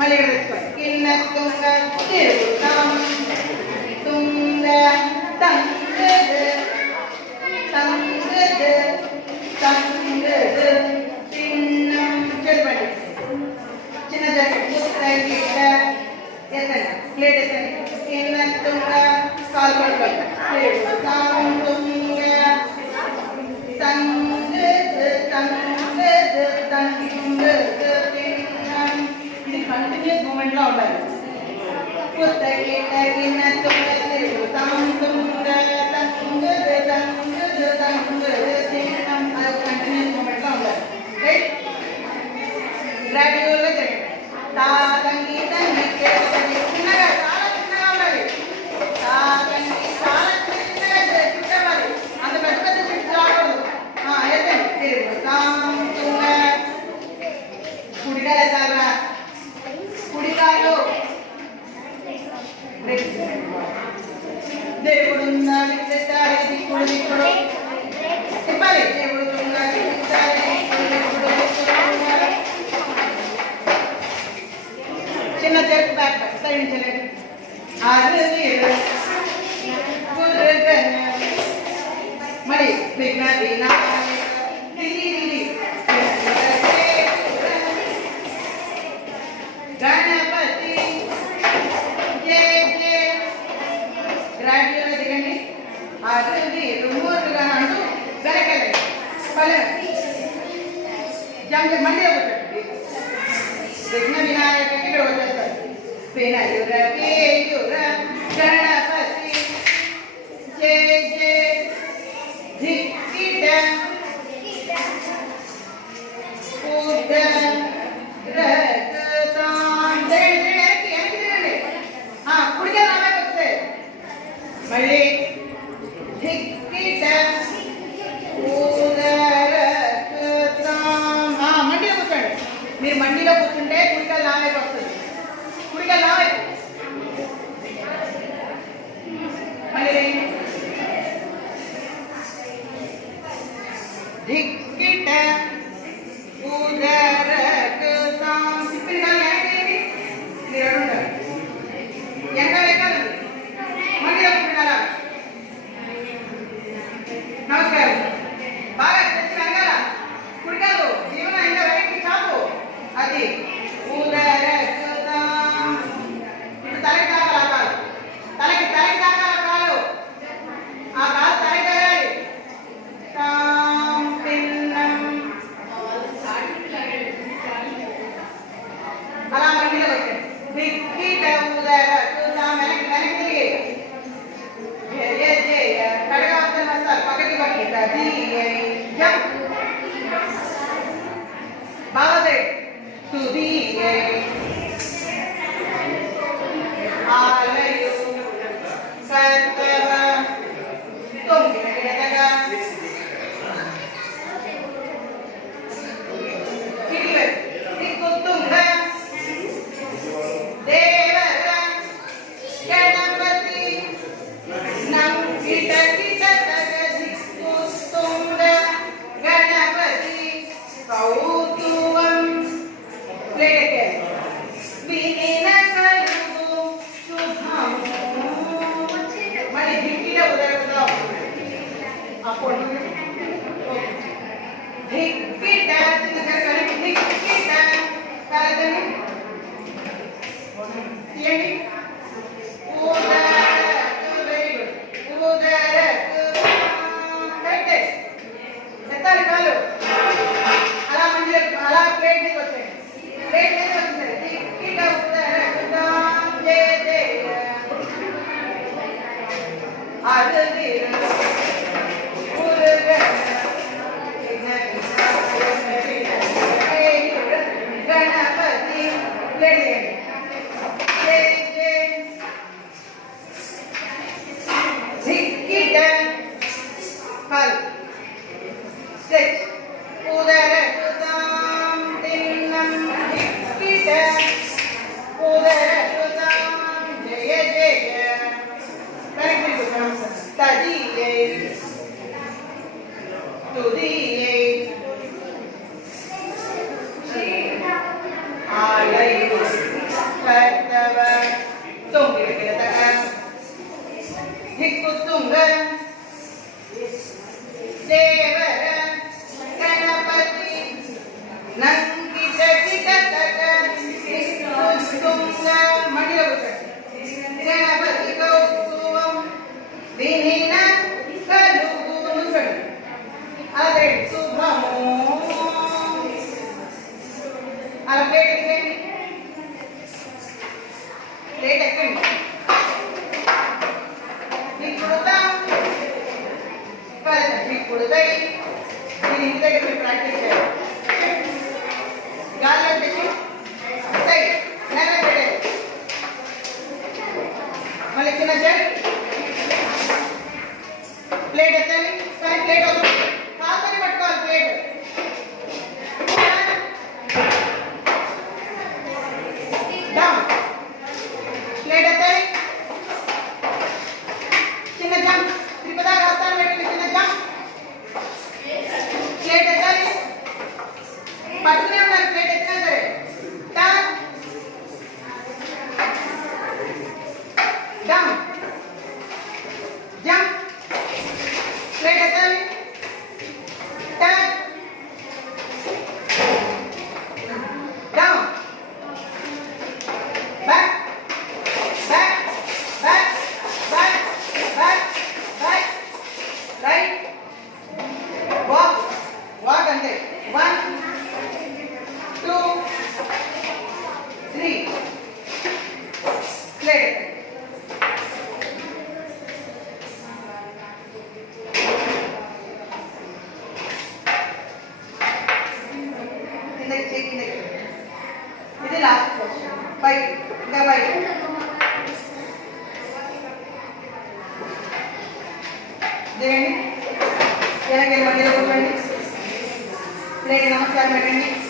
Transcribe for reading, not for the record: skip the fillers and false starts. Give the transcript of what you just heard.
మళ్ళీ ఇక్కడ తెచ్చుకోండి. కిన్న తుంగ తిరుగుతాం తుంగ తంగదు తంగదు తంగదు తిన్నం చెప్పండి. చిన్న జాకెట్ ఎత్తండి ప్లేట్ ఎత్తండి. కిన్న తుంగ కాలు పడుకోండి. తిరుగుతాం తుంగ తంగదు తంగదు తంగదు తిన్నం. ఇది కంటిన్యూస్ మూమెంట్ లో ఉండాలి. పుస్తకి తగిన తుంగ తుంగ తంగదు తంగదు తంగదు తిన్నం. అది కంటిన్యూస్ మూమెంట్ లో ఉండాలి. రైట్ గ్రాడ్యువల్ గా జరగండి. తా తంగి తంగి చిన్నగా చాలా చిన్నగా ఉండాలి. తా తంగి చాలా చిన్నగా చిన్నవాలి. అంత పెద్ద పెద్ద షిఫ్ట్ రాకూడదు. వేసండి. తిరుగుతాం తుంగ కుడిగా వేసారా కుడికాలు దేవుడు ఉండాలి దిక్కుడు దిక్కుడు చెప్పాలి. దేవుడు ఉండాలి చిన్న చెరుకు బ్యాక్ సైడ్ చెల్లండి. మరి విఘ్నది గణపతి జయ జయ. గ్రాడ్యువల్ దిగండి. అది మూడుగా అంటూ వెనకెళ్ళండి. జంప్ మళ్ళీ ఒకటి విఘ్న వినాయకుడికి ఇక్కడ వచ్చేస్తారు. వినయుర వేయుర గణపతి జయ జయ ధిక్కిట ఉద కుడిగా రావాలి వస్తే మళ్ళీ ధిక్కిట మండిలో కూర్చోండి. మీరు మండిలో కూర్చుంటే కుడికాలు నా వైపు వస్తుంది. కుడికాలు నా వైపు మళ్ళీ ధిక్కిట మీరు ఉండాలి. ఎంత వేయాలి మండిలో కూర్చున్నారా? నమస్కారం. బాగా తెచ్చి వెనకాల కుడికాలు జీవన ఇంకా వెనక్కి చాపు. అది ఇప్పుడు తలకి తాకాలి. ఆ కాలు తలకి తాకాలి. ఆ కాలు తలకి తగలాలి. అలా మండిలో వచ్చాడు. బాగా సైడ్ తుది ఆలయు సర్వ తొమ్మిదిగా దిక్కు తుంగ దేవ పైకి ఇంకా పైకి. దిగండి. వెనక్కి మధ్యలో కూర్చోండి. ప్లేట్ నమస్కారం పెట్టండి.